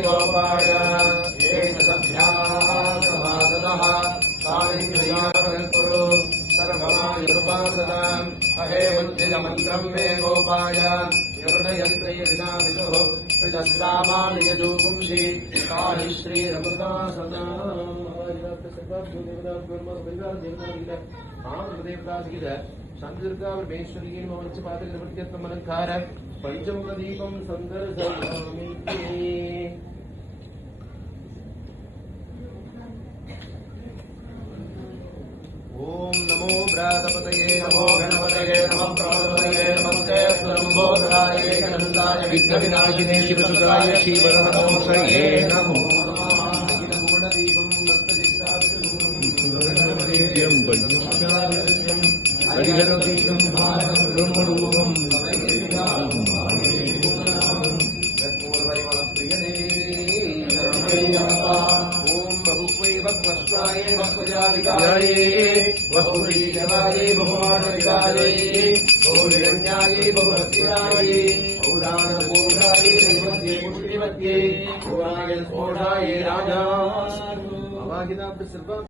गोपाय समादनः कालिन्द्रियाकुरु सर्वमायुर्वाददाम् अहे मन्त्रम् मे गोपाय युर्णयन्त्रयविनादितुः त्रिदस्तामानियजूगुंसि काली श्रीरमृता सदा शांतिदुर्गा परमेश्वरी पादकृत्यर्थम अलंकार पंचमुख दीपम संदर्शयामि। ओम नमो व्रातपतये नमो गणपतये नमः प्रमदपतये नमस्ते स्वयंभोधराय एकदन्ताय विघ्नविनाशिने शिवसुताय श्रीवरनमोऽस्तये नमो बहुरीजवाये बहुमानविकारे बहुनिरन्याये बहुभक्तिदाये बहुदानपूर्णाये निर्मध्ये पुष्टिमध्ये भुवनाय स्फोटाये राजा